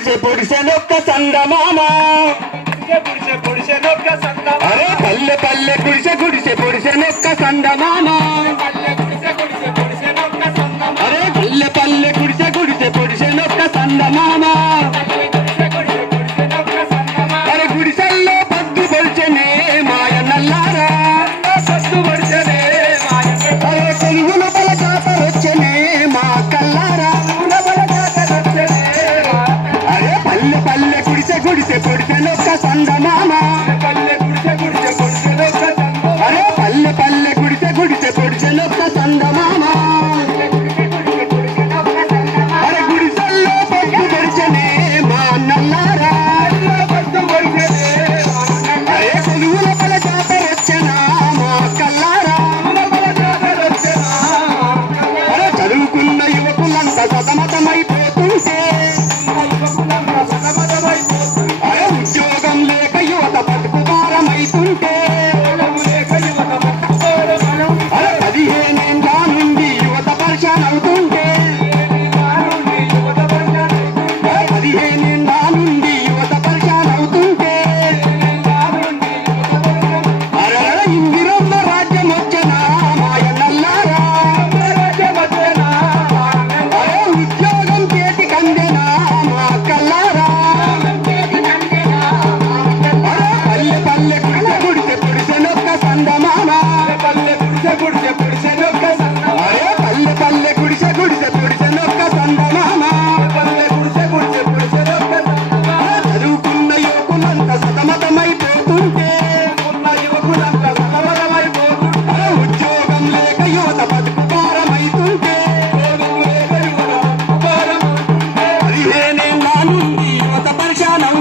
పురుషనొక్క సందమామా అరే పల్లె పల్లె గుడిసె గుడిసె పురుషనొక్క సందమామా పల్లె పల్లె గుడిసె గుడిసె పొడిసె నొక్క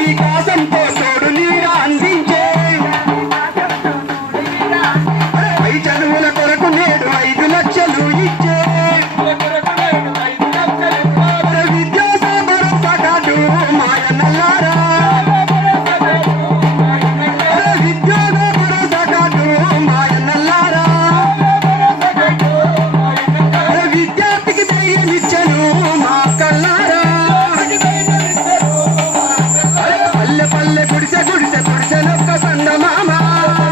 ఈ కాసం పోతాడు నీరా పల్లె పల్లె గుడిసె గుడిసె గుడిసె నొక్క సంగమామా.